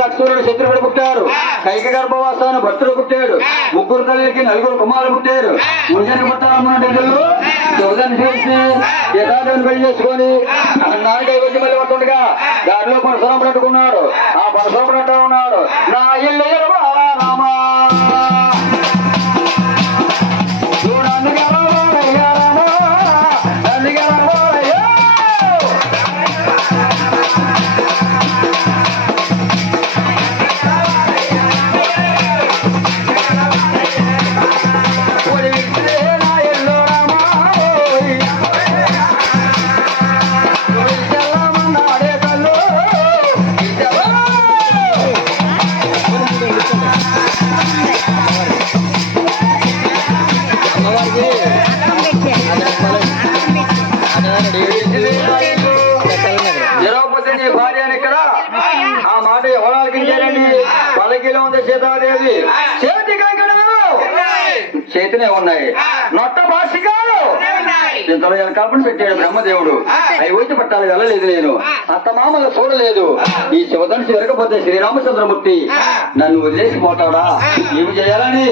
లక్ష్మణుడు శత్రువుడు పుట్టారు. కైక గర్భవాసాన భర్తుడు పుట్టాడు. ముగ్గురు తల్లికి నలుగురు కుమారులు పుట్టారు. ముంజని పుట్టాలన్నట్లు శివదాన్ని చేసి యథార్థాన్ని పెళ్లి చేసుకొని నాలుగై వచ్చి మళ్ళీ పడుతుండగా దారిలో పరశురాముడు అంటుకున్నాడు. ఆ పరశురాముడు అంటూ ఉన్నాడు, నా ఇల్లు రామా సీతాదేవి చేతి కంకణాలు చేతినే ఉన్నాయి. నొట్ట భాషికాలు ఇంతలో కల్పన పెట్టాడు బ్రహ్మదేవుడు. అవి వచ్చి పట్టాలి వెళ్ళలేదు. నేను అత్తమామలు చూడలేదు. ఈ శివధనుసు వెరకపోతే శ్రీరామచంద్రమూర్తి నన్ను వదిలేసి పోతాడా? ఏమి చేయాలని